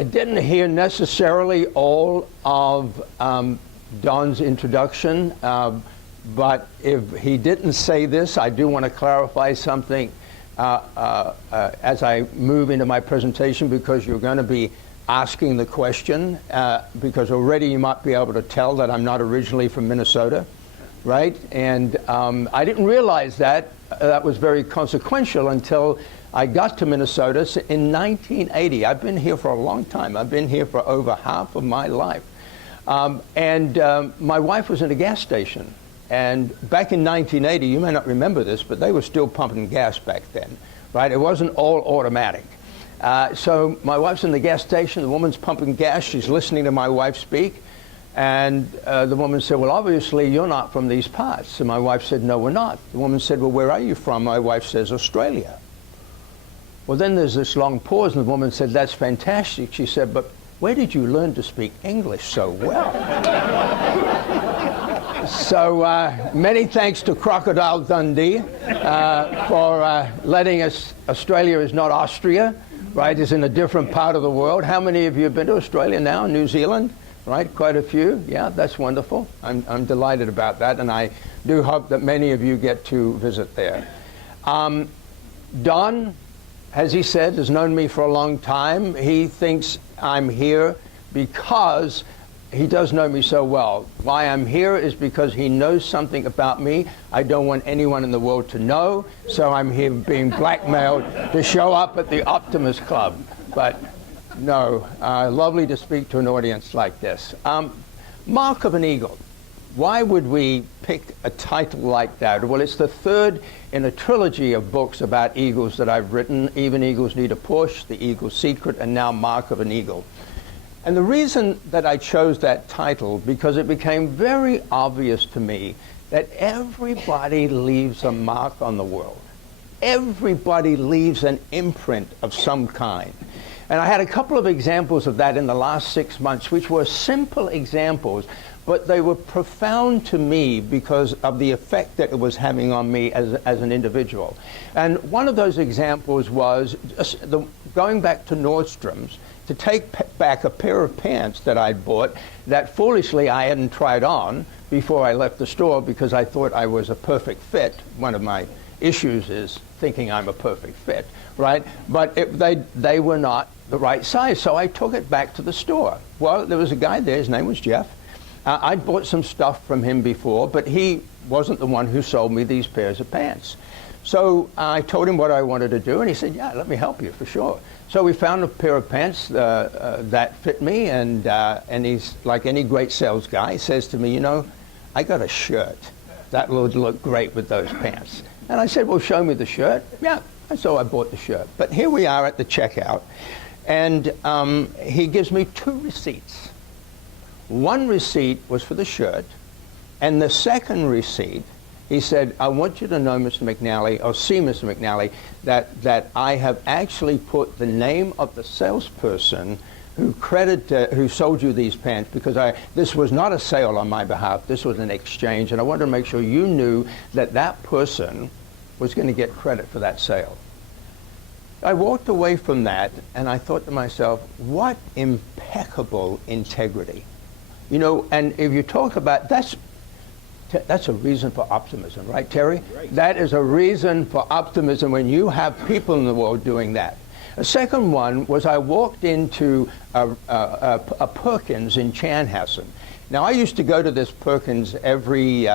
I didn't hear necessarily all of Don's introduction, but if he didn't say this, I do want to clarify something as I move into my presentation, because you're going to be asking the question, because already you might be able to tell that I'm not originally from Minnesota, right? And I didn't realize that. That was very consequential until I got to Minnesota in 1980. I've been here for a long time. I've been here for over half of my life. My wife was in a gas station. And back in 1980, you may not remember this, but they were still pumping gas back then, right? It wasn't all automatic. So my wife's in the gas station, the woman's pumping gas, she's listening to my wife speak, and the woman said, well, obviously you're not from these parts. And my wife said, no, we're not. The woman said, well, where are you from? My wife says, Australia. Well, then there's this long pause, and the woman said, that's fantastic. She said, but where did you learn to speak English so well? So many thanks to Crocodile Dundee for letting us, Australia is not Austria, right? It's in a different part of the world. How many of you have been to Australia now, New Zealand? Right, quite a few. Yeah, that's wonderful. I'm delighted about that, and I do hope that many of you get to visit there. Don, as he said, has known me for a long time. He thinks I'm here because he does know me so well. Why I'm here is because he knows something about me I don't want anyone in the world to know, so I'm here being blackmailed to show up at the Optimist Club. But no, lovely to speak to an audience like this. Mark of an Eagle. Why would we pick a title like that? Well, it's the third in a trilogy of books about eagles that I've written. Even Eagles Need a Push, The Eagle's Secret, and now Mark of an Eagle. And the reason that I chose that title, because it became very obvious to me that everybody leaves a mark on the world. Everybody leaves an imprint of some kind. And I had a couple of examples of that in the last 6 months, which were simple examples, but they were profound to me because of the effect that it was having on me as an individual. And one of those examples was going back to Nordstrom's to take back a pair of pants that I'd bought that foolishly I hadn't tried on before I left the store because I thought I was a perfect fit. One of my issues is thinking I'm a perfect fit, right? But they were not the right size, so I took it back to the store. Well, there was a guy there, his name was Jeff. I'd bought some stuff from him before, but he wasn't the one who sold me these pairs of pants. So I told him what I wanted to do, and he said, yeah, let me help you for sure. So we found a pair of pants that fit me, and he's, like any great sales guy, says to me, you know, I got a shirt that would look great with those pants. And I said, well, show me the shirt. Yeah, and so I bought the shirt. But here we are at the checkout, and he gives me 2 receipts. One receipt was for the shirt, and the second receipt, he said, I want you to know, Mr. McNally, or see Mr. McNally, that I have actually put the name of the salesperson who sold you these pants, because this was not a sale on my behalf, this was an exchange, and I wanted to make sure you knew that that person was going to get credit for that sale. I walked away from that, and I thought to myself, what impeccable integrity. You know, and if you talk about, that's a reason for optimism, right, Terry? Right. That is a reason for optimism when you have people in the world doing that. A second one was I walked into a Perkins in Chanhassen. Now, I used to go to this Perkins every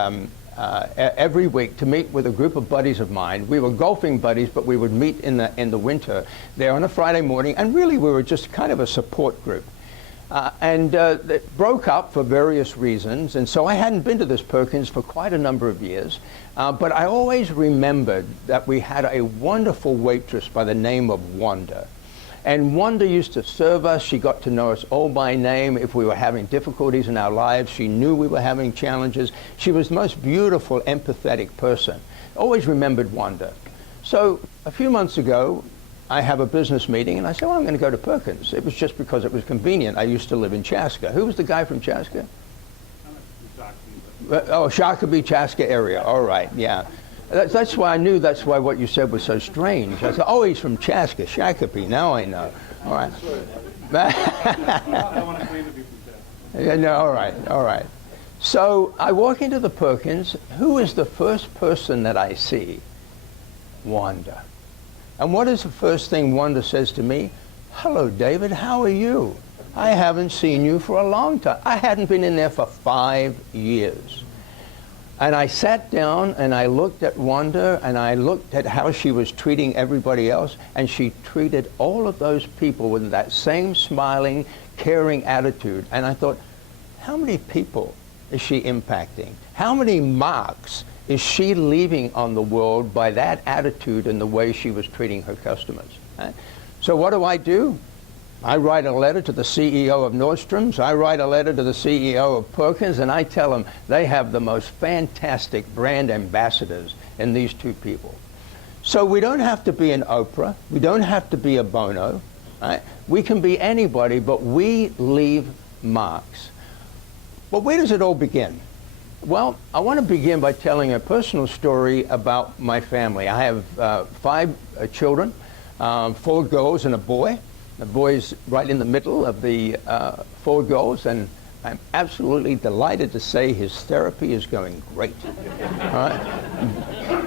week to meet with a group of buddies of mine. We were golfing buddies, but we would meet in the winter there on a Friday morning, and really we were just kind of a support group. It broke up for various reasons, and so I hadn't been to this Perkins for quite a number of years, but I always remembered that we had a wonderful waitress by the name of Wanda. And Wanda used to serve us. She got to know us all by name. If we were having difficulties in our lives, she knew we were having challenges. She was the most beautiful, empathetic person. Always remembered Wanda. So a few months ago, I have a business meeting, and I said, well, I'm going to go to Perkins. It was just because it was convenient. I used to live in Chaska. Who was the guy from Chaska? Oh, Shakopee, Chaska area. All right, yeah. That's why I knew that's why what you said was so strange. I said, oh, he's from Chaska, Shakopee. Now I know. All right. I don't want to claim to be from Texas. Yeah, no, all right, all right. So I walk into the Perkins. Who is the first person that I see? Wanda. And what is the first thing Wanda says to me? Hello, David, how are you? I haven't seen you for a long time. I hadn't been in there for 5 years. And I sat down and I looked at Wanda and I looked at how she was treating everybody else, and she treated all of those people with that same smiling, caring attitude. And I thought, how many people is she impacting? How many marks is she leaving on the world by that attitude and the way she was treating her customers? So what do? I write a letter to the CEO of Nordstrom's, I write a letter to the CEO of Perkins, and I tell them they have the most fantastic brand ambassadors in these two people. So we don't have to be an Oprah, we don't have to be a Bono, right? We can be anybody, but we leave marks. But where does it all begin? Well, I want to begin by telling a personal story about my family. I have 5 children, 4 girls and a boy. The boy's right in the middle of the 4 girls, and I'm absolutely delighted to say his therapy is going great. All right?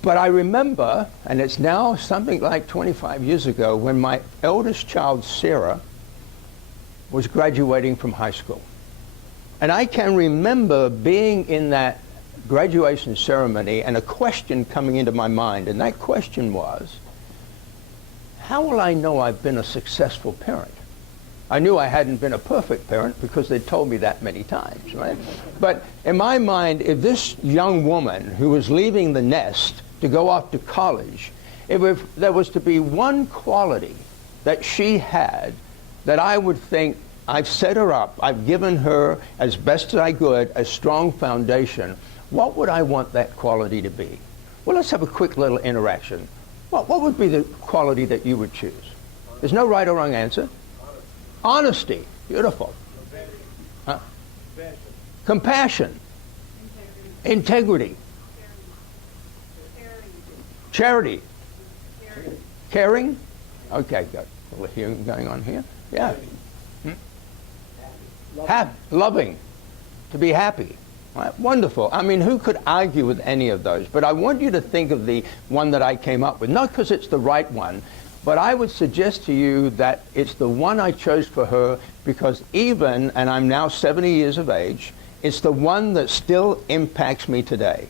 But I remember, and it's now something like 25 years ago, when my eldest child, Sarah, was graduating from high school. And I can remember being in that graduation ceremony and a question coming into my mind, and that question was, how will I know I've been a successful parent? I knew I hadn't been a perfect parent because they told me that many times, right? But in my mind, if this young woman who was leaving the nest to go off to college, if there was to be one quality that she had that I would think, I've set her up, I've given her, as best as I could, a strong foundation, what would I want that quality to be? Well, let's have a quick little interaction. What would be the quality that you would choose? There's no right or wrong answer. Honesty. Beautiful. Compassion. Integrity. Charity. Caring. Okay, got a little hearing going on here. Yeah. Loving. To be happy. Right? Wonderful. I mean, who could argue with any of those? But I want you to think of the one that I came up with, not because it's the right one, but I would suggest to you that it's the one I chose for her because even, and I'm now 70 years of age, it's the one that still impacts me today.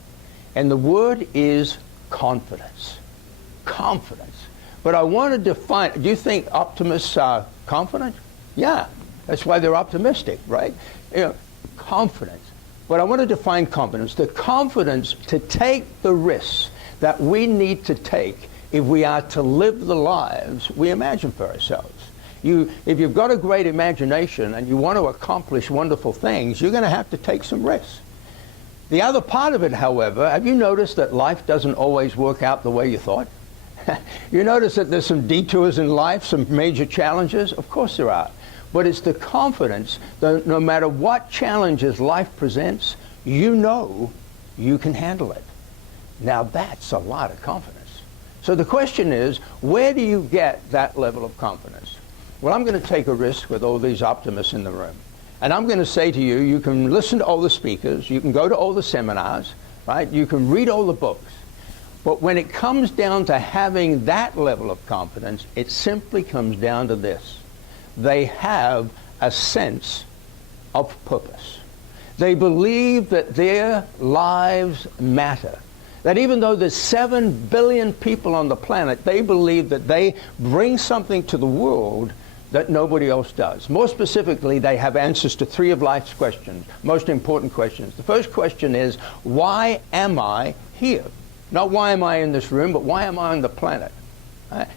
And the word is confidence. Confidence. But I want to define, do you think optimists are confident? Yeah. That's why they're optimistic, right? You know, confidence. But I want to define confidence. The confidence to take the risks that we need to take if we are to live the lives we imagine for ourselves. If you've got a great imagination and you want to accomplish wonderful things, you're going to have to take some risks. The other part of it, however, have you noticed that life doesn't always work out the way you thought? You notice that there's some detours in life, some major challenges? Of course there are. But it's the confidence that no matter what challenges life presents, you know you can handle it. Now that's a lot of confidence. So the question is, where do you get that level of confidence? Well, I'm going to take a risk with all these optimists in the room. And I'm going to say to you, you can listen to all the speakers, you can go to all the seminars, right? You can read all the books. But when it comes down to having that level of confidence, it simply comes down to this. They have a sense of purpose. They believe that their lives matter. That even though there's 7 billion people on the planet, they believe that they bring something to the world that nobody else does. More specifically, they have answers to 3 of life's questions, most important questions. The first question is, why am I here? Not why am I in this room, but why am I on the planet?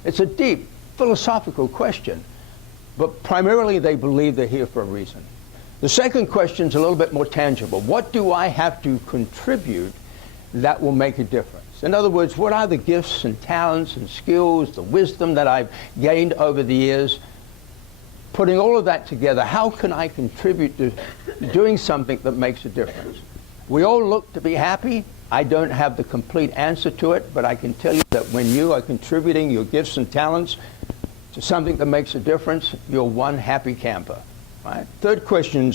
It's a deep philosophical question. But primarily they believe they're here for a reason. The second question is a little bit more tangible. What do I have to contribute that will make a difference? In other words, what are the gifts and talents and skills, the wisdom that I've gained over the years? Putting all of that together, how can I contribute to doing something that makes a difference? We all look to be happy. I don't have the complete answer to it, but I can tell you that when you are contributing your gifts and talents to something that makes a difference, you're one happy camper. Right? Third question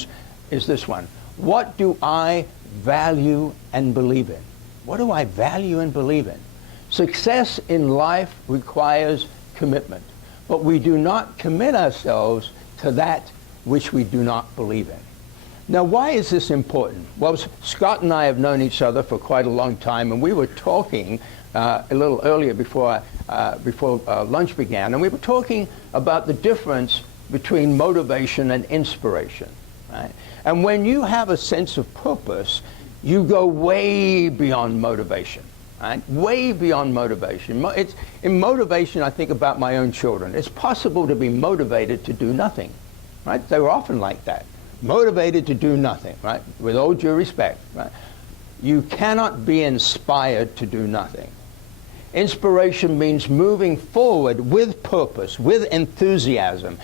is this one. What do I value and believe in? What do I value and believe in? Success in life requires commitment, but we do not commit ourselves to that which we do not believe in. Now, why is this important? Well, Scott and I have known each other for quite a long time, and we were talking a little earlier before lunch began, and we were talking about the difference between motivation and inspiration. Right? And when you have a sense of purpose, you go way beyond motivation. Right? Way beyond motivation. In motivation, I think about my own children. It's possible to be motivated to do nothing. Right? They were often like that. Motivated to do nothing, right? With all due respect, right? You cannot be inspired to do nothing. Inspiration means moving forward with purpose, with enthusiasm.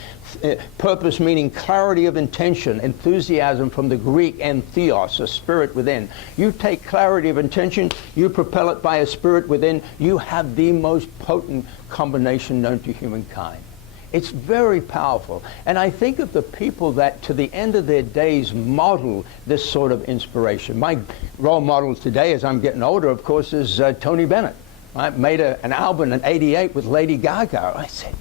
Purpose meaning clarity of intention, enthusiasm from the Greek entheos, a spirit within. You take clarity of intention, you propel it by a spirit within, you have the most potent combination known to humankind. It's very powerful. And I think of the people that to the end of their days model this sort of inspiration. My role model today, as I'm getting older, of course, is Tony Bennett. I made an album in '88 with Lady Gaga. I said,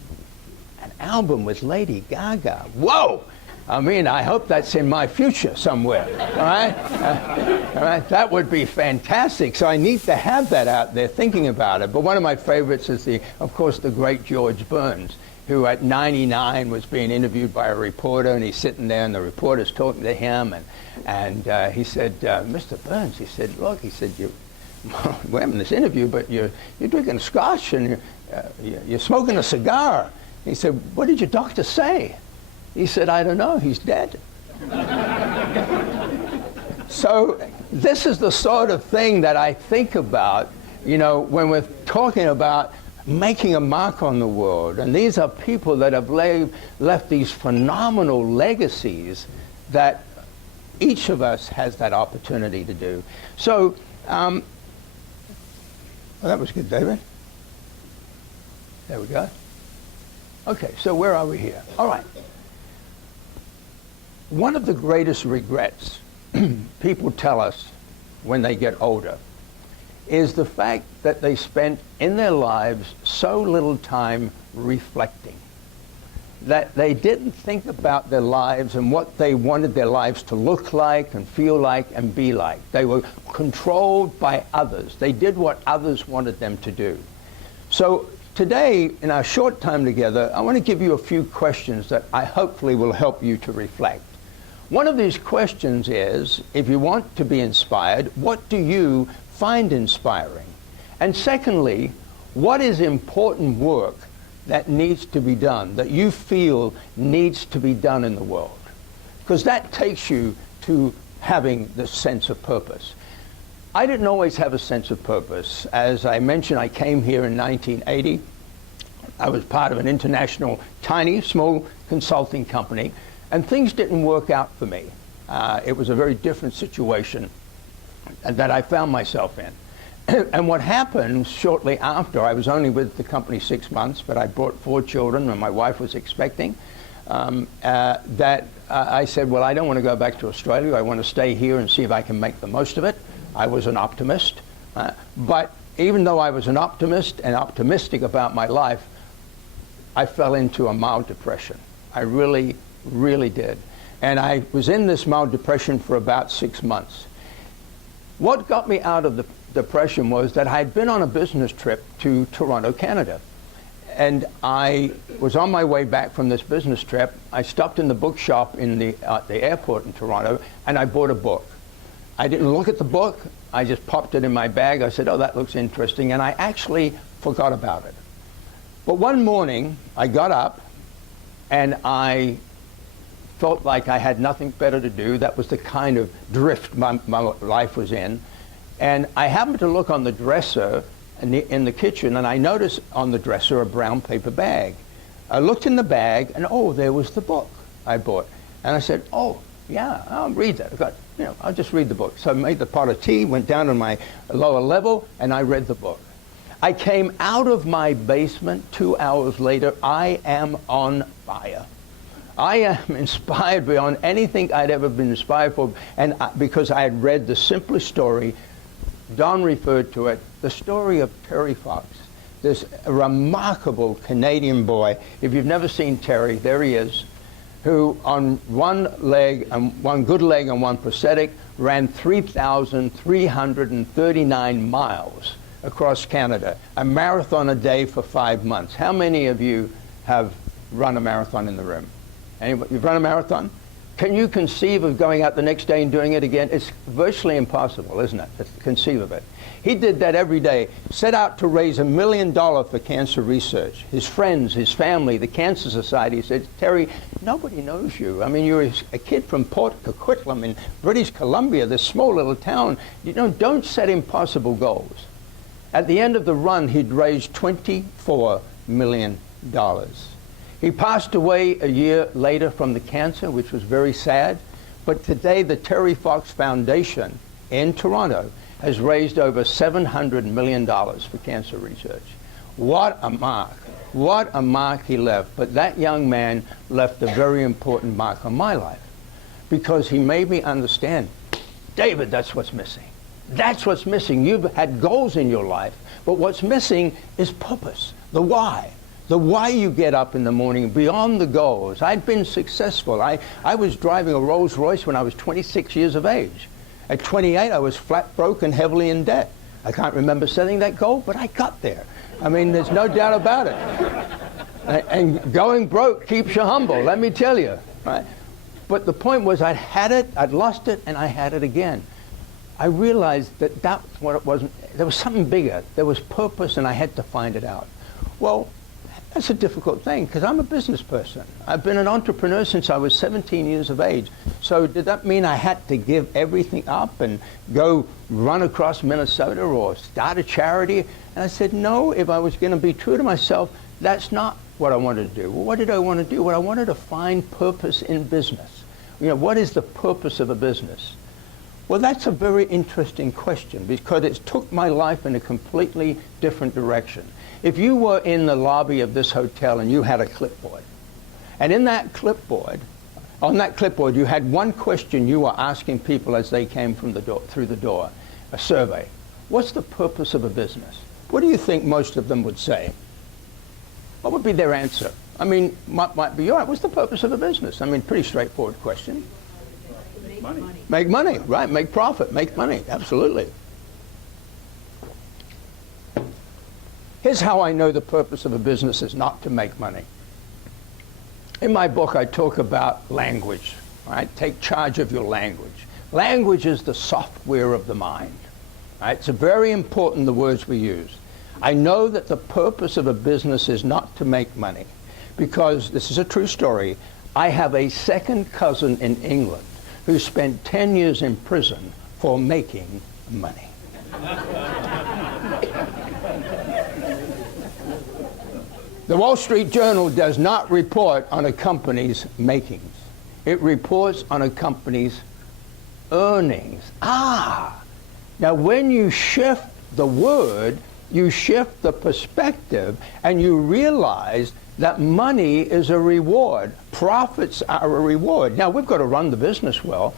an album with Lady Gaga? Whoa! I mean, I hope that's in my future somewhere, all right? All right, that would be fantastic. So I need to have that out there thinking about it. But one of my favorites is, of course, the great George Burns, who at 99 was being interviewed by a reporter, and he's sitting there, and the reporter's talking to him, and he said, Mr. Burns, he said, look, he said, we're having this interview, but you're drinking scotch, and you're smoking a cigar. He said, what did your doctor say? He said, I don't know, he's dead. So this is the sort of thing that I think about, you know, when we're talking about making a mark on the world. And these are people that have left these phenomenal legacies that each of us has that opportunity to do. So, well, that was good, David. There we go. Okay, so where are we here? All right. One of the greatest regrets people tell us when they get older is the fact that they spent in their lives so little time reflecting, that they didn't think about their lives and what they wanted their lives to look like and feel like and be like. They were controlled by others. They did what others wanted them to do. So today, in our short time together, I want to give you a few questions that I hopefully will help you to reflect. One of these questions is, if you want to be inspired, what do you find inspiring? And secondly, what is important work that needs to be done, that you feel needs to be done in the world? Because that takes you to having this sense of purpose. I didn't always have a sense of purpose. As I mentioned, I came here in 1980. I was part of an international, tiny, small consulting company, and things didn't work out for me. It was a very different situation that I found myself in. And what happened shortly after, I was only with the company 6 months, but I brought 4 children and my wife was expecting, I said, well, I don't want to go back to Australia. I want to stay here and see if I can make the most of it. I was an optimist. But even though I was an optimist and optimistic about my life, I fell into a mild depression. I really, really did. And I was in this mild depression for about 6 months. What got me out of the depression was that I had been on a business trip to Toronto, Canada. And I was on my way back from this business trip. I stopped in the bookshop in the airport in Toronto, and I bought a book. I didn't look at the book. I just popped it in my bag. I said, oh, that looks interesting. And I actually forgot about it. But one morning, I got up, and I felt like I had nothing better to do. That was the kind of drift my life was in. And I happened to look on the dresser in the kitchen, and I noticed on the dresser a brown paper bag. I looked in the bag, and oh, there was the book I bought. And I said, oh, Yeah, I'll read that. I'll just read the book. So I made the pot of tea, went down to my lower level, and I read the book. I came out of my basement 2 hours later. I am on fire. I am inspired beyond anything I'd ever been inspired for, and because I had read the simplest story. Don referred to it, the story of Terry Fox, this remarkable Canadian boy. If you've never seen Terry, there he is, who on one leg, and one good leg and one prosthetic, ran 3,339 miles across Canada, a marathon a day for 5 months. How many of you have run a marathon in the room? Anybody? You've run a marathon? Can you conceive of going out the next day and doing it again? It's virtually impossible, isn't it, to conceive of it? He did that every day, set out to raise $1 million for cancer research. His friends, his family, the Cancer Society said, Terry, nobody knows you. I mean, you're a kid from Port Coquitlam in British Columbia, this small little town. Don't set impossible goals. At the end of the run, he'd raised $24 million. He passed away a year later from the cancer, which was very sad. But today, the Terry Fox Foundation in Toronto has raised over $700 million for cancer research. What a mark. What a mark he left. But that young man left a very important mark on my life, because he made me understand, David, that's what's missing. That's what's missing. You've had goals in your life, but what's missing is purpose, the why. The why you get up in the morning beyond the goals. I'd been successful. I was driving a Rolls Royce when I was 26 years of age. At 28, I was flat broke and heavily in debt. I can't remember setting that goal, but I got there. I mean, there's no doubt about it. And going broke keeps you humble, let me tell you. Right? But the point was, I'd had it, I'd lost it, and I had it again. I realized that that's what it wasn't. There was something bigger. There was purpose, and I had to find it out. Well, that's a difficult thing, because I'm a business person. I've been an entrepreneur since I was 17 years of age. So did that mean I had to give everything up and go run across Minnesota or start a charity? And I said, no, if I was going to be true to myself, that's not what I wanted to do. Well, what did I want to do? Well, I wanted to find purpose in business. What is the purpose of a business? Well, that's a very interesting question, because it took my life in a completely different direction. If you were in the lobby of this hotel and you had a clipboard, and in that clipboard, on that clipboard, you had one question you were asking people as they came from the door, through the door, a survey. What's the purpose of a business? What do you think most of them would say? What would be their answer? I mean, might be, all right, what's the purpose of a business? I mean, pretty straightforward question. Money. Make money, right? Make profit, make money, absolutely. Here's how I know the purpose of a business is not to make money. In my book, I talk about language, right? Take charge of your language. Language is the software of the mind, right? It's very important, the words we use. I know that the purpose of a business is not to make money, because this is a true story. I have a second cousin in England who spent 10 years in prison for making money. The Wall Street Journal does not report on a company's makings. It reports on a company's earnings. Now when you shift the word, you shift the perspective, and you realize that money is a reward. Profits are a reward. Now, we've got to run the business well,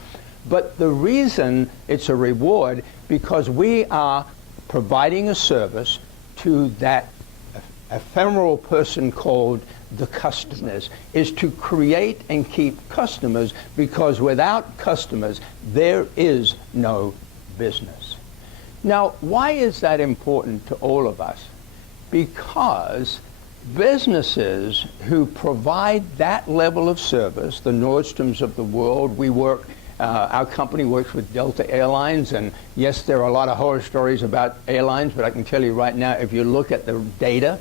but the reason it's a reward, because we are providing a service to that ephemeral person called the customers, is to create and keep customers, because without customers, there is no business. Now, why is that important to all of us? Because businesses who provide that level of service, the Nordstroms of the world, our company works with Delta Airlines, and yes, there are a lot of horror stories about airlines, but I can tell you right now, if you look at the data,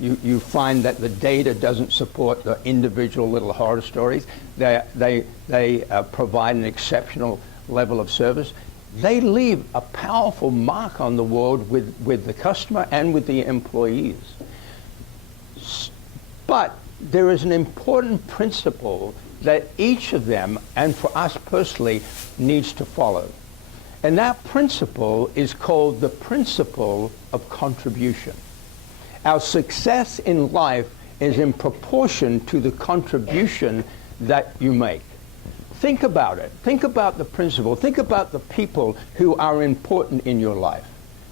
you find that the data doesn't support the individual little horror stories. They provide an exceptional level of service. They leave a powerful mark on the world with the customer and with the employees. But there is an important principle that each of them, and for us personally, needs to follow. And that principle is called the principle of contribution. Our success in life is in proportion to the contribution that you make. Think about it. Think about the principle. Think about the people who are important in your life.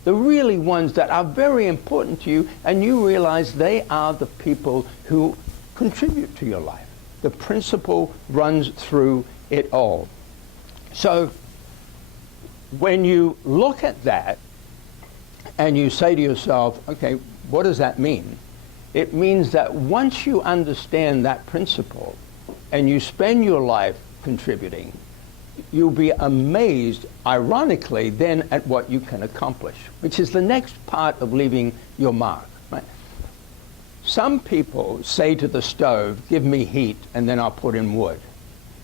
The really ones that are very important to you, and you realize they are the people who contribute to your life. The principle runs through it all. So when you look at that and you say to yourself, okay, what does that mean? It means that once you understand that principle and you spend your life contributing, you'll be amazed, ironically, then at what you can accomplish, which is the next part of leaving your mark. Right? Some people say to the stove, give me heat and then I'll put in wood.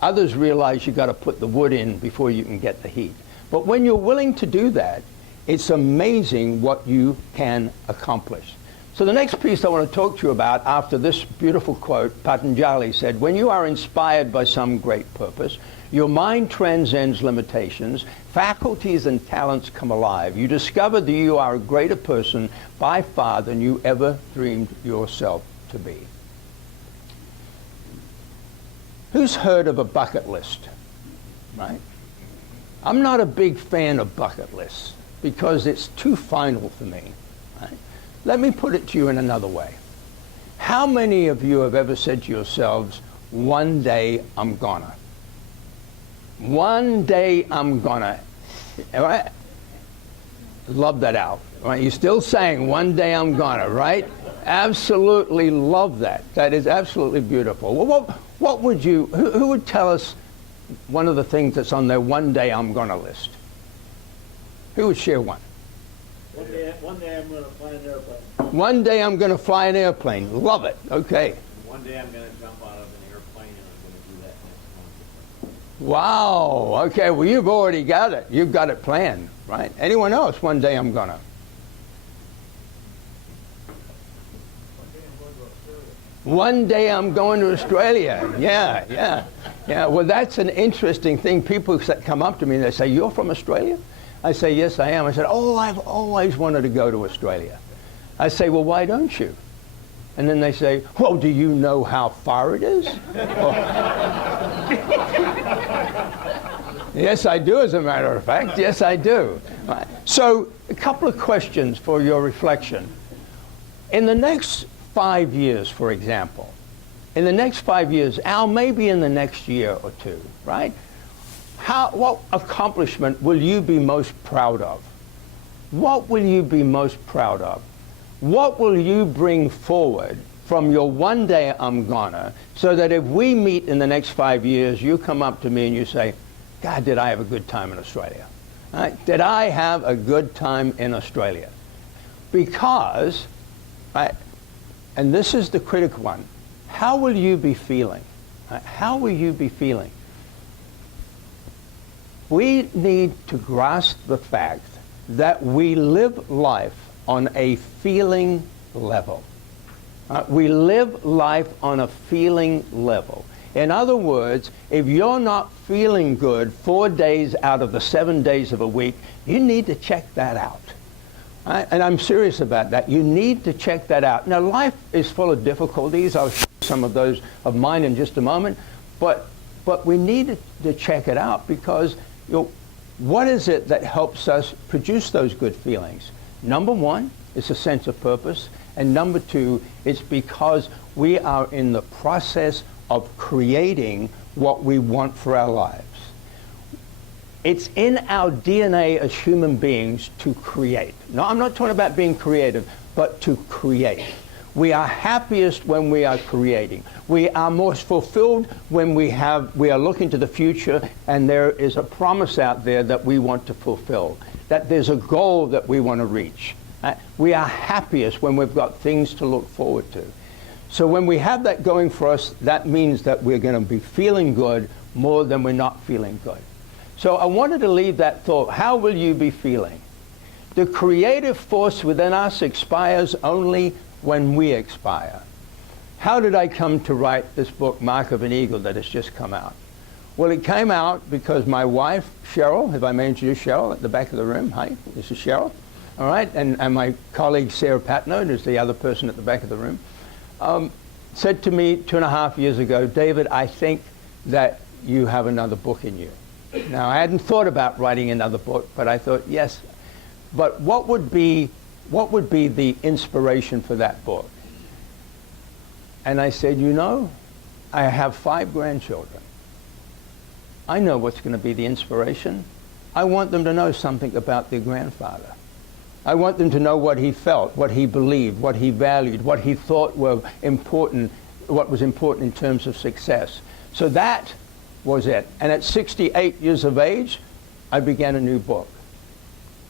Others realize you've got to put the wood in before you can get the heat. But when you're willing to do that, it's amazing what you can accomplish. So the next piece I want to talk to you about, after this beautiful quote, Patanjali said, when you are inspired by some great purpose, your mind transcends limitations, faculties and talents come alive. You discover that you are a greater person by far than you ever dreamed yourself to be. Who's heard of a bucket list? Right? I'm not a big fan of bucket lists because it's too final for me. Right? Let me put it to you in another way. How many of you have ever said to yourselves, one day I'm gonna? One day I'm gonna. Right? Love that out. Right? You're still saying, one day I'm gonna, right? Absolutely love that. That is absolutely beautiful. Well, what would you, who would tell us one of the things that's on their one day I'm gonna list? Who would share one? One day I'm going to fly an airplane. One day I'm going to fly an airplane. Love it. Okay. One day I'm going to jump out of an airplane and I'm going to do that next month. Wow. Okay. Well, you've already got it. You've got it planned, right? Anyone else? One day I'm going to. One day I'm going to Australia. Yeah. Well, that's an interesting thing. People come up to me and they say, you're from Australia? I say, yes, I am. I said, oh, I've always wanted to go to Australia. I say, well, why don't you? And then they say, well, do you know how far it is? Yes, I do, as a matter of fact. Yes, I do. Right. So a couple of questions for your reflection. In the next 5 years, for example, in the next 5 years, Al, maybe in the next year or two, right? What accomplishment will you be most proud of? What will you be most proud of? What will you bring forward from your one day I'm gonna, so that if we meet in the next 5 years, you come up to me and you say, God, did I have a good time in Australia? Right? Did I have a good time in Australia? Because, right, and this is the critical one, how will you be feeling? Right? How will you be feeling? We need to grasp the fact that we live life on a feeling level. We live life on a feeling level. In other words, if you're not feeling good 4 days out of the 7 days of a week, you need to check that out. Right? And I'm serious about that. You need to check that out. Now, life is full of difficulties. I'll show you some of those of mine in just a moment. But we need to check it out because what is it that helps us produce those good feelings? Number one, it's a sense of purpose. And number two, it's because we are in the process of creating what we want for our lives. It's in our DNA as human beings to create. No, I'm not talking about being creative, but to create. We are happiest when we are creating. We are most fulfilled when we are looking to the future and there is a promise out there that we want to fulfill, that there's a goal that we want to reach. We are happiest when we've got things to look forward to. So when we have that going for us, that means that we're going to be feeling good more than we're not feeling good. So I wanted to leave that thought. How will you be feeling? The creative force within us expires only when we expire. how did I come to write this book, Mark of an Eagle, that has just come out? Well, it came out because my wife, Cheryl, if I may introduce Cheryl at the back of the room. Hi, this is Cheryl. All right, and my colleague, Sarah Patno, who's the other person at the back of the room, said to me 2.5 years ago, David, I think that you have another book in you. Now, I hadn't thought about writing another book, but I thought, yes. But what would be the inspiration for that book? And I said, you know, I have 5 grandchildren. I know what's going to be the inspiration. I want them to know something about their grandfather. I want them to know what he felt, what he believed, what he valued, what he thought were important, what was important in terms of success. So that was it. And at 68 years of age, I began a new book.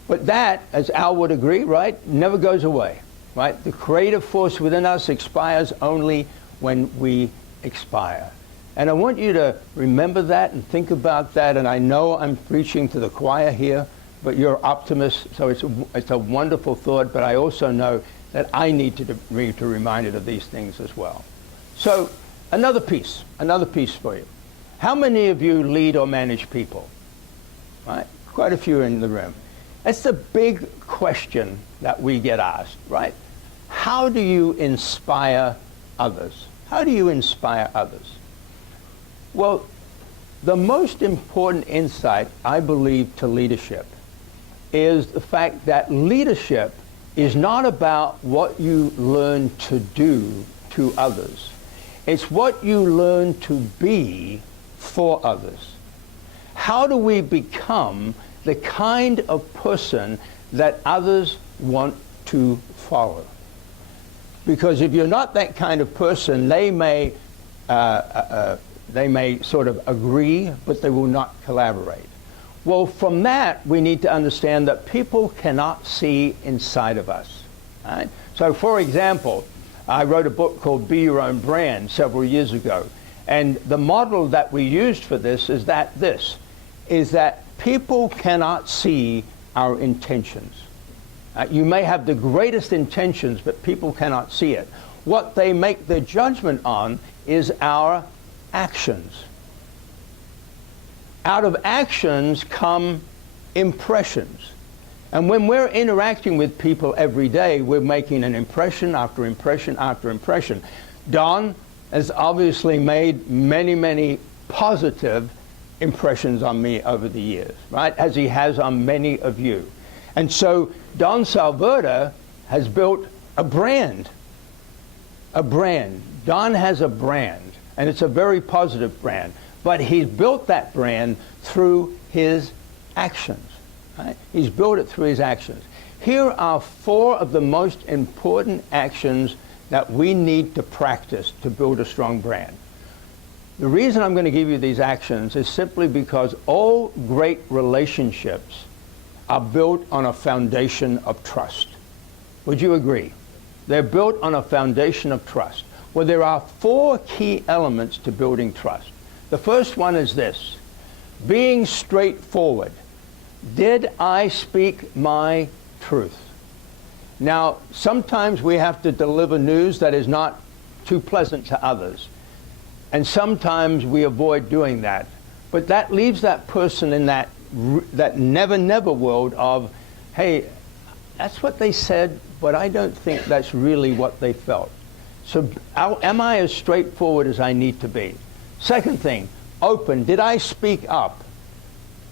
But that, as Al would agree, right, never goes away, right? The creative force within us expires only when we expire. And I want you to remember that and think about that. And I know I'm preaching to the choir here, but you're optimists, so it's a wonderful thought, but I also know that I need to be reminded of these things as well. So another piece for you. How many of you lead or manage people? Right? Quite a few in the room. That's the big question that we get asked, right? How do you inspire others? How do you inspire others? Well, the most important insight, I believe, to leadership is the fact that leadership is not about what you learn to do to others. It's what you learn to be for others. How do we become the kind of person that others want to follow? Because if you're not that kind of person, they may sort of agree, but they will not collaborate. Well, from that, we need to understand that people cannot see inside of us. Right? So, for example, I wrote a book called Be Your Own Brand several years ago. And the model that we used for this is that people cannot see our intentions. You may have the greatest intentions, but people cannot see it. What they make their judgment on is our actions. Out of actions come impressions. And when we're interacting with people every day, we're making an impression after impression after impression. Don has obviously made many, many positive impressions on me over the years, right? As he has on many of you. And so Don Salverda has built a brand. A brand. Don has a brand, and it's a very positive brand. But he's built that brand through his actions. Right? He's built it through his actions. Here are 4 of the most important actions that we need to practice to build a strong brand. The reason I'm going to give you these actions is simply because all great relationships are built on a foundation of trust. Would you agree? They're built on a foundation of trust. Well, there are 4 key elements to building trust. The first one is this: being straightforward. Did I speak my truth? Now, sometimes we have to deliver news that is not too pleasant to others. And sometimes we avoid doing that. But that leaves that person in that never world of, hey, that's what they said, but I don't think that's really what they felt. So am I as straightforward as I need to be? Second thing, open. Did I speak up?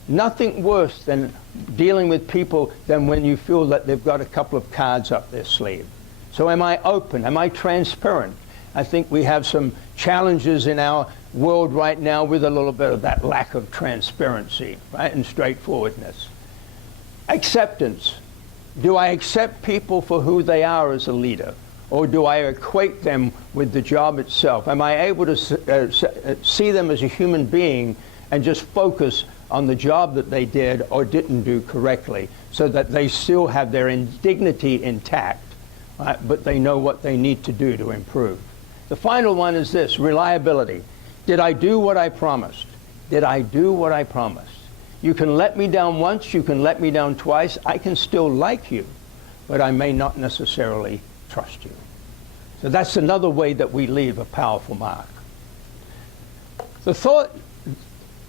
Nothing worse than dealing with people than when you feel that they've got a couple of cards up their sleeve. So am I open? Am I transparent? I think we have some challenges in our world right now with a little bit of that lack of transparency, right, and straightforwardness. Acceptance. Do I accept people for who they are as a leader? Or do I equate them with the job itself? Am I able to see them as a human being and just focus on the job that they did or didn't do correctly so that they still have their dignity intact, right, but they know what they need to do to improve? The final one is this: reliability. Did I do what I promised? Did I do what I promised? You can let me down once, you can let me down twice. I can still like you, but I may not necessarily trust you. So that's another way that we leave a powerful mark. The thought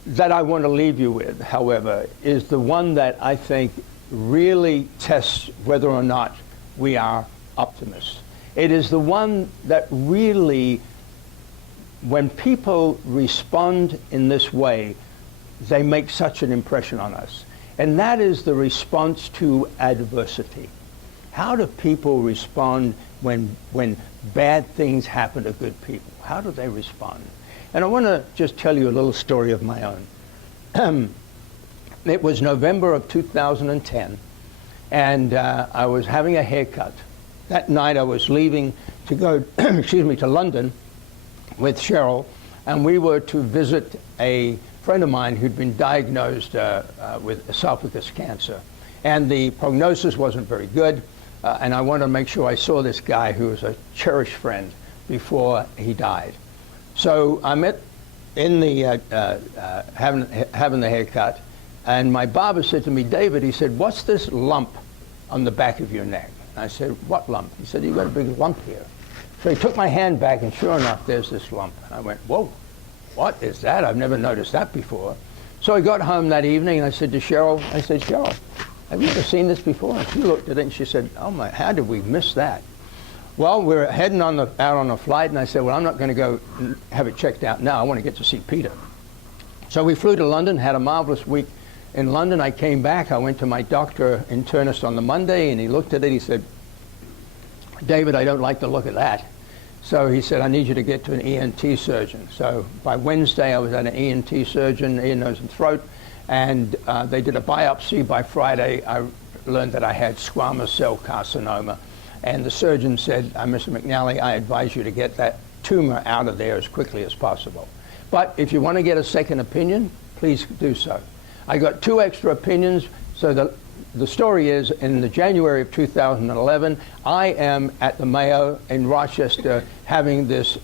that I want to leave you with, however, is the one that I think really tests whether or not we are optimists. It is the one that really, when people respond in this way, they make such an impression on us. And that is the response to adversity. How do people respond when bad things happen to good people? How do they respond? And I want to just tell you a little story of my own. It was November of 2010, and I was having a haircut. That night I was leaving to go, to London with Cheryl, and we were to visit a friend of mine who'd been diagnosed with esophagus cancer. And the prognosis wasn't very good, and I wanted to make sure I saw this guy who was a cherished friend before he died. So I'm in the having the haircut, and my barber said to me, David, he said, what's this lump on the back of your neck? And I said, what lump? He said, you've got a big lump here. So he took my hand back, and sure enough, there's this lump. And I went, whoa, what is that? I've never noticed that before. So I got home that evening, and I said to Cheryl, Cheryl, have you ever seen this before? And she looked at it, and she said, oh my, how did we miss that? Well, we're heading out on a flight, and I said, well, I'm not going to go have it checked out now. I want to get to see Peter. So we flew to London, had a marvelous week in London. I came back. I went to my doctor internist on the Monday, and he looked at it. He said, David, I don't like the look of that. So he said, I need you to get to an ENT surgeon. So by Wednesday, I was at an ENT surgeon, ear, nose, and throat, and they did a biopsy. By Friday, I learned that I had squamous cell carcinoma. And the surgeon said, Mr. McNally, I advise you to get that tumor out of there as quickly as possible. But if you want to get a second opinion, please do so. I got 2 extra opinions. So the story is, in the January of 2011, I am at the Mayo in Rochester having this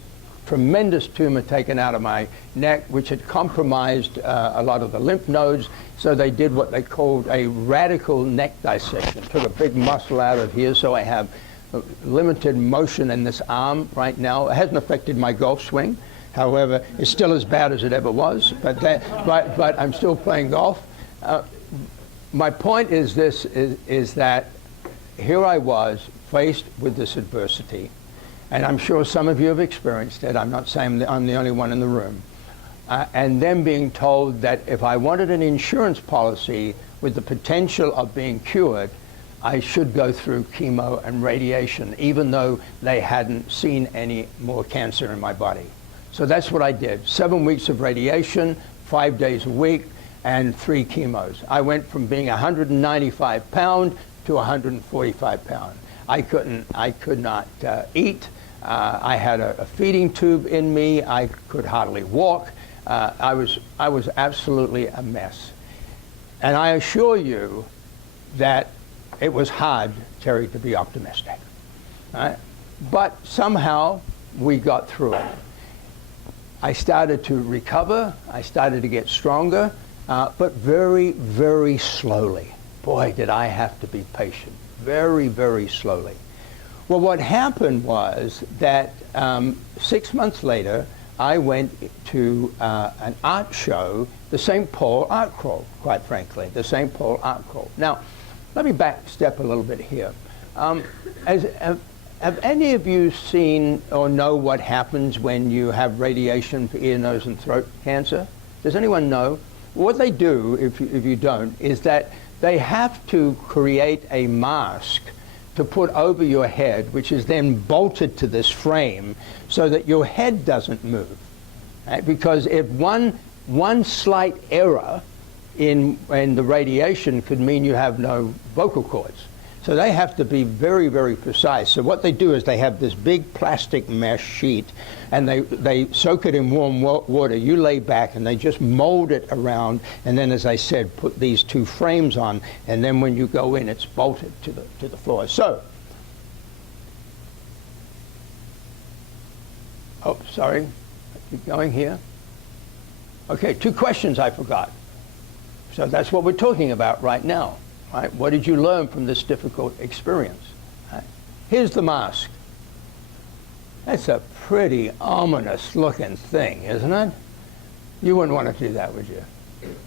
tremendous tumor taken out of my neck, which had compromised a lot of the lymph nodes. So they did what they called a radical neck dissection. Took a big muscle out of here, so I have limited motion in this arm right now. It hasn't affected my golf swing. However, it's still as bad as it ever was, but I'm still playing golf. My point is this, is that here I was faced with this adversity, and I'm sure some of you have experienced it. I'm not saying I'm the only one in the room. And then being told that if I wanted an insurance policy with the potential of being cured, I should go through chemo and radiation, even though they hadn't seen any more cancer in my body. So that's what I did. 7 weeks of radiation, 5 days a week, and 3 chemos. I went from being 195 pound to 145 pound. I could not eat. I had a feeding tube in me. I could hardly walk. I was absolutely a mess. And I assure you that it was hard, Terry, to be optimistic. Right? But somehow we got through it. I started to recover. I started to get stronger, but very, very slowly. Boy, did I have to be patient. Very, very slowly. Well, what happened was that 6 months later, I went to an art show, the St. Paul Art Crawl, quite frankly, the St. Paul Art Crawl. Now, let me back step a little bit here. Have any of you seen or know what happens when you have radiation for ear, nose, and throat cancer? Does anyone know? What they do, if you don't, is that they have to create a mask to put over your head, which is then bolted to this frame so that your head doesn't move. Right? Because if one slight error in the radiation could mean you have no vocal cords. So they have to be very, very precise. So what they do is they have this big plastic mesh sheet, and they soak it in warm water. You lay back, and they just mold it around, and then, as I said, put these 2 frames on, and then when you go in, it's bolted to the floor. So, oh, sorry, keep going here. Okay, 2 questions I forgot. So that's what we're talking about right now. Right? What did you learn from this difficult experience? Right? Here's the mask. That's a pretty ominous looking thing, isn't it? You wouldn't want to do that, would you?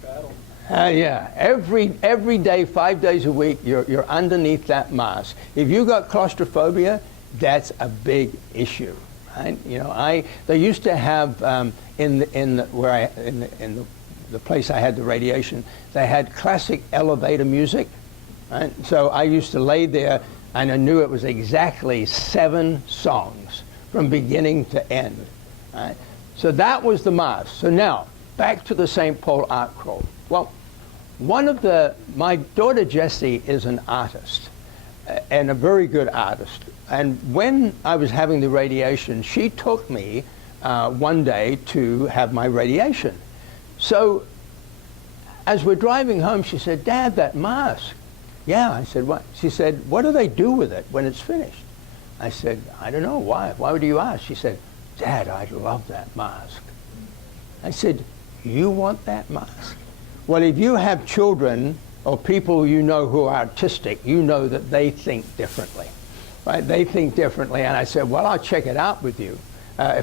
Battle. Yeah, every day, 5 days a week, you're underneath that mask. If you got claustrophobia, that's a big issue. Right? You know, they used to have in the place I had the radiation, they had classic elevator music. Right? So I used to lay there, and I knew it was exactly 7 songs from beginning to end. Right? So that was the mask. So now back to the St. Paul Art Crawl. Well, my daughter Jessie is an artist, and a very good artist. And when I was having the radiation, she took me one day to have my radiation. So as we're driving home, she said, "Dad, that mask." "Yeah." I said, "What?" She said, "What do they do with it when it's finished?" I said, "I don't know. Why? Why would you ask?" She said, "Dad, I love that mask." I said, "You want that mask?" Well, if you have children or people you know who are artistic, you know that they think differently, right? They think differently. And I said, "Well, I'll check it out with you,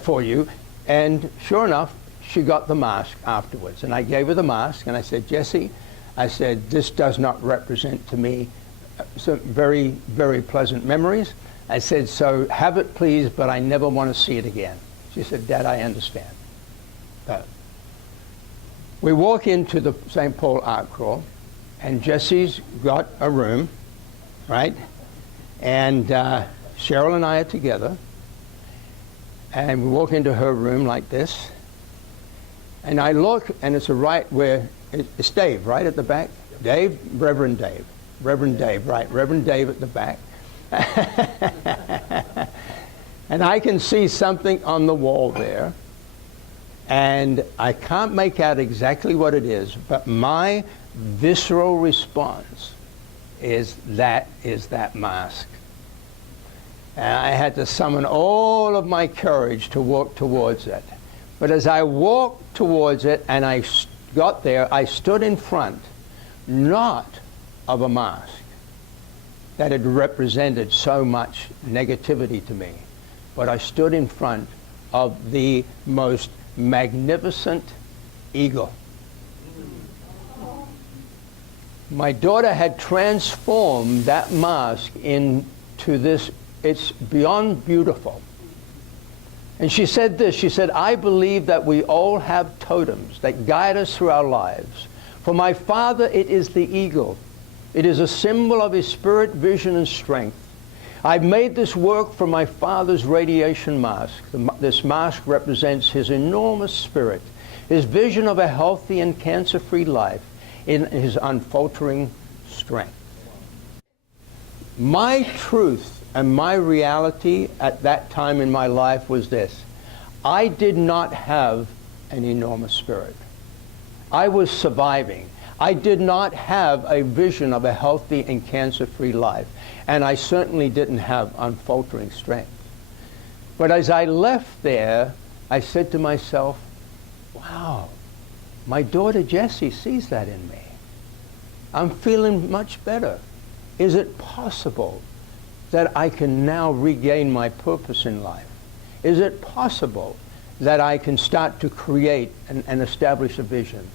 for you." And sure enough, she got the mask afterwards. And I gave her the mask, and I said, "Jessie," I said, "this does not represent to me some very, very pleasant memories." I said, "So have it, please, but I never want to see it again." She said, "Dad, I understand." We walk into the St. Paul Art Crawl, and Jessie's got a room, right? And Cheryl and I are together, and we walk into her room like this, and I look, and it's it's Dave, right at the back? Dave, Reverend Dave, right, Reverend Dave at the back. And I can see something on the wall there, and I can't make out exactly what it is, but my visceral response is that mask. And I had to summon all of my courage to walk towards it. But as I walked towards it and I got there, I stood in front, not of a mask that had represented so much negativity to me, but I stood in front of the most magnificent eagle. My daughter had transformed that mask into this, it's beyond beautiful. And she said this, she said, "I believe that we all have totems that guide us through our lives. For my father, it is the eagle. It is a symbol of his spirit, vision, and strength. I've made this work from my father's radiation mask. This mask represents his enormous spirit, his vision of a healthy and cancer-free life, in his unfaltering strength." My truth and my reality at that time in my life was this: I did not have an enormous spirit. I was surviving. I did not have a vision of a healthy and cancer-free life, and I certainly didn't have unfaltering strength. But as I left there, I said to myself, wow, my daughter Jessie sees that in me. I'm feeling much better. Is it possible that I can now regain my purpose in life? Is it possible that I can start to create and establish a vision?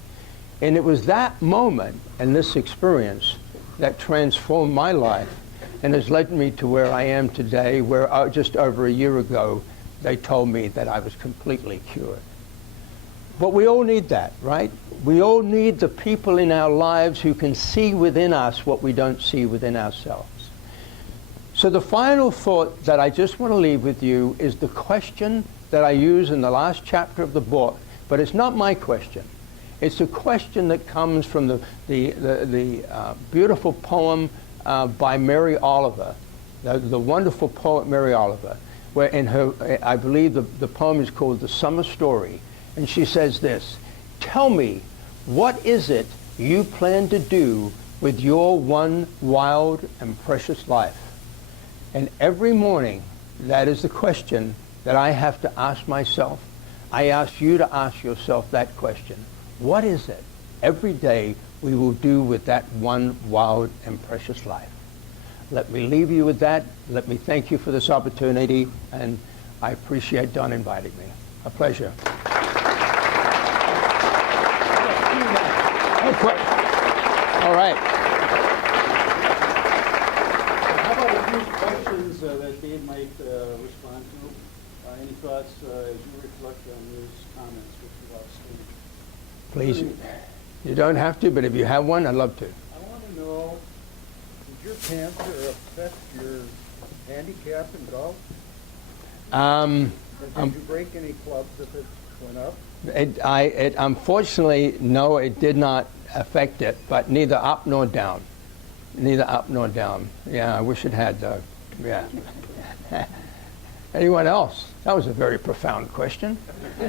And it was that moment and this experience that transformed my life and has led me to where I am today, where just over a year ago, they told me that I was completely cured. But we all need that, right? We all need the people in our lives who can see within us what we don't see within ourselves. So the final thought that I just want to leave with you is the question that I use in the last chapter of the book, but it's not my question. It's a question that comes from the beautiful poem by Mary Oliver, the wonderful poet Mary Oliver, where in her, I believe the poem is called The Summer Story, and she says this: "Tell me, what is it you plan to do with your one wild and precious life?" And every morning, that is the question that I have to ask myself. I ask you to ask yourself that question. What is it every day we will do with that one wild and precious life? Let me leave you with that. Let me thank you for this opportunity, and I appreciate Don inviting me. A pleasure. All right. How about a few questions that Dave might respond to? Any thoughts as you reflect on these comments which you love Steve? Please. You don't have to, but if you have one, I'd love to. I want to know, did your cancer affect your handicap in golf? Did you break any clubs if it went up? Unfortunately, no, it did not affect it, but neither up nor down. Neither up nor down. Yeah, I wish it had, though. Yeah. Anyone else? That was a very profound question. I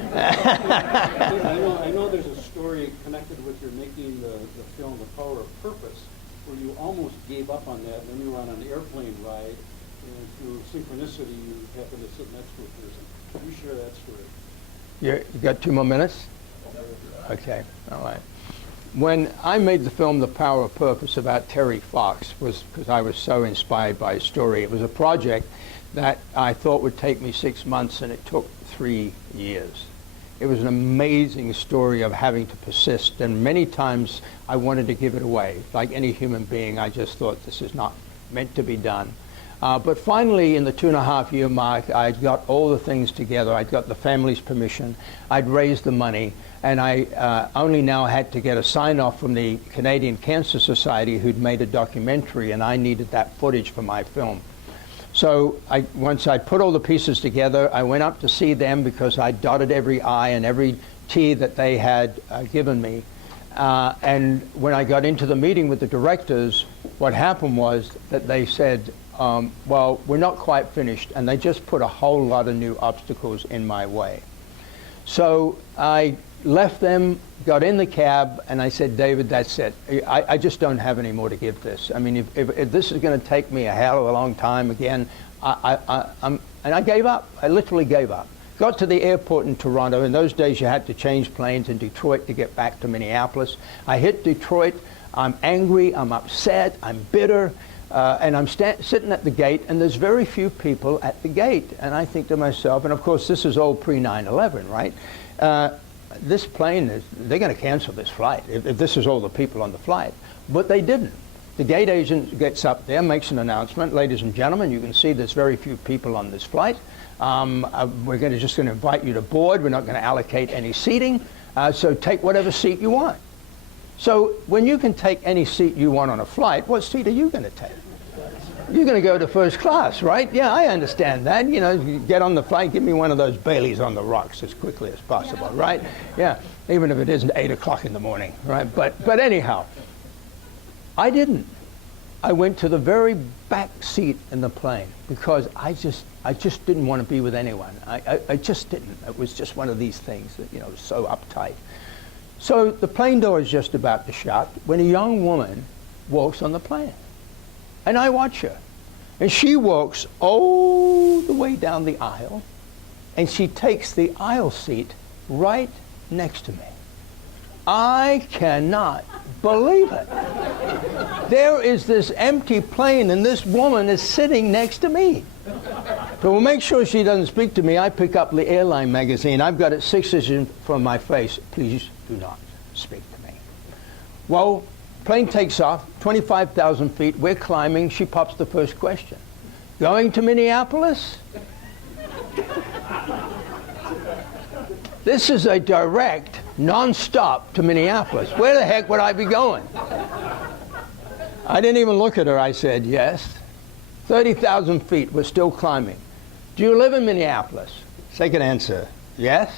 know there's a story connected with your making the film The Power of Purpose, where you almost gave up on that, and then you were on an airplane ride, and through synchronicity, you happened to sit next to a person. Can you share that story? You got 2 more minutes? Okay, all right. When I made the film The Power of Purpose about Terry Fox, was because I was so inspired by his story. It was a project that I thought would take me 6 months, and it took 3 years. It was an amazing story of having to persist, and many times I wanted to give it away. Like any human being, I just thought this is not meant to be done. But finally, in the 2.5-year mark, I'd got all the things together. I'd got the family's permission. I'd raised the money. And I only now had to get a sign-off from the Canadian Cancer Society, who'd made a documentary, and I needed that footage for my film. So once I put all the pieces together, I went up to see them because I dotted every I and every T that they had given me. And when I got into the meeting with the directors, what happened was that they said, well, we're not quite finished, and they just put a whole lot of new obstacles in my way. So I left them, got in the cab, and I said, David, that's it. I just don't have any more to give this. I mean, if this is going to take me a hell of a long time again, and I gave up. I literally gave up. Got to the airport in Toronto. In those days, you had to change planes in Detroit to get back to Minneapolis. I hit Detroit. I'm angry. I'm upset. I'm bitter. And I'm sitting at the gate, and there's very few people at the gate. And I think to myself, and of course, this is all pre-9/11, right? This plane, they're going to cancel this flight if this is all the people on the flight. But they didn't. The gate agent gets up there, makes an announcement. Ladies and gentlemen, you can see there's very few people on this flight. We're just going to invite you to board. We're not going to allocate any seating. So take whatever seat you want. So when you can take any seat you want on a flight, what seat are you going to take? You're going to go to first class, right? Yeah, I understand that. You know, you get on the flight, give me one of those Baileys on the rocks as quickly as possible, right? Yeah, even if it isn't 8 o'clock in the morning, right? But anyhow, I didn't. I went to the very back seat in the plane because I just didn't want to be with anyone. I just didn't. It was just one of these things that, you know, was so uptight. So the plane door is just about to shut when a young woman walks on the plane. And I watch her. And she walks all the way down the aisle, and she takes the aisle seat right next to me. I cannot believe it. There is this empty plane, and this woman is sitting next to me. So we'll make sure she doesn't speak to me. I pick up the airline magazine. I've got it 6 inches from my face. Please do not speak to me. Well, plane takes off, 25,000 feet. We're climbing. She pops the first question. Going to Minneapolis? This is a direct, non-stop to Minneapolis. Where the heck would I be going? I didn't even look at her. I said, yes. 30,000 feet. We're still climbing. Do you live in Minneapolis? Second answer, yes.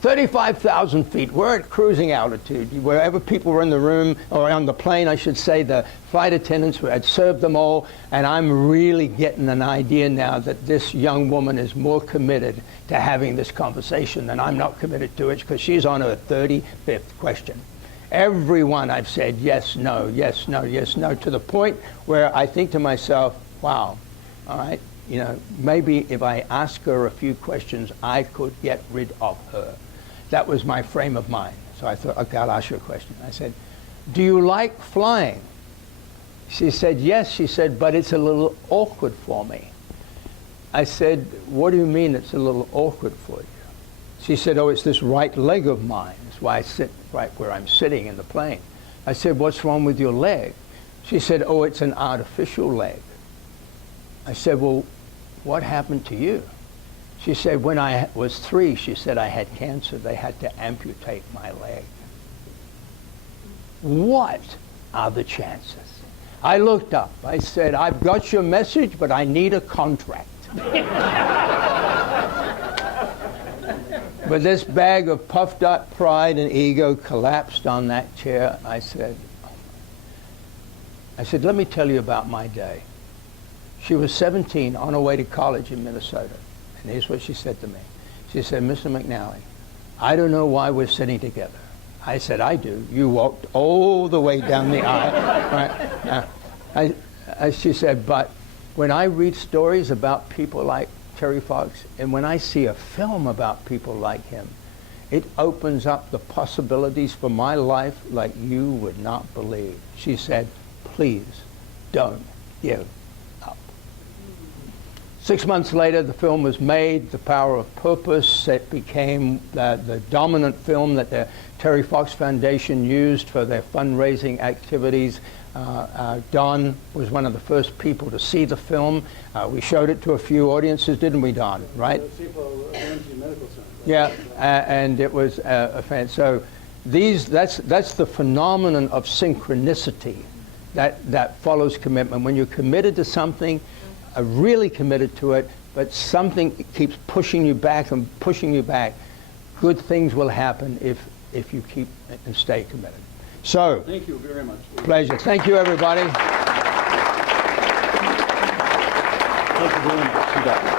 35,000 feet. We're at cruising altitude. Wherever people were in the room, or on the plane, I should say, the flight attendants had served them all, and I'm really getting an idea now that this young woman is more committed to having this conversation than I'm not committed to it, because she's on her 35th question. Everyone I've said yes, no, yes, no, yes, no, to the point where I think to myself, wow, all right, you know, maybe if I ask her a few questions, I could get rid of her. That was my frame of mind. So I thought, okay, I'll ask you a question. I said, do you like flying? She said, yes. She said, but it's a little awkward for me. I said, what do you mean it's a little awkward for you? She said, oh, it's this right leg of mine. That's why I sit right where I'm sitting in the plane. I said, what's wrong with your leg? She said, oh, it's an artificial leg. I said, well, what happened to you? She said, when I was 3, she said, I had cancer. They had to amputate my leg. What are the chances? I looked up. I said, I've got your message, but I need a contract. But this bag of puffed up pride and ego collapsed on that chair. I said, let me tell you about my day. She was 17 on her way to college in Minnesota. And here's what she said to me. She said, Mr. McNally, I don't know why we're sitting together. I said, I do. You walked all the way down the aisle. Right? She said, but when I read stories about people like Terry Fox, and when I see a film about people like him, it opens up the possibilities for my life like you would not believe. She said, please don't give up. 6 months later, the film was made, The Power of Purpose. It became the dominant film that the Terry Fox Foundation used for their fundraising activities. Don was one of the first people to see the film. We showed it to a few audiences, didn't we, Don? Right? Ramsey Medical Center. Yeah, and it was a fan. So that's the phenomenon of synchronicity that follows commitment. When you're committed to something, really committed to it, but something keeps pushing you back and pushing you back, good things will happen if you keep and stay committed. So, Thank you very much. pleasure. Thank you, everybody. Thank you very much. You bet.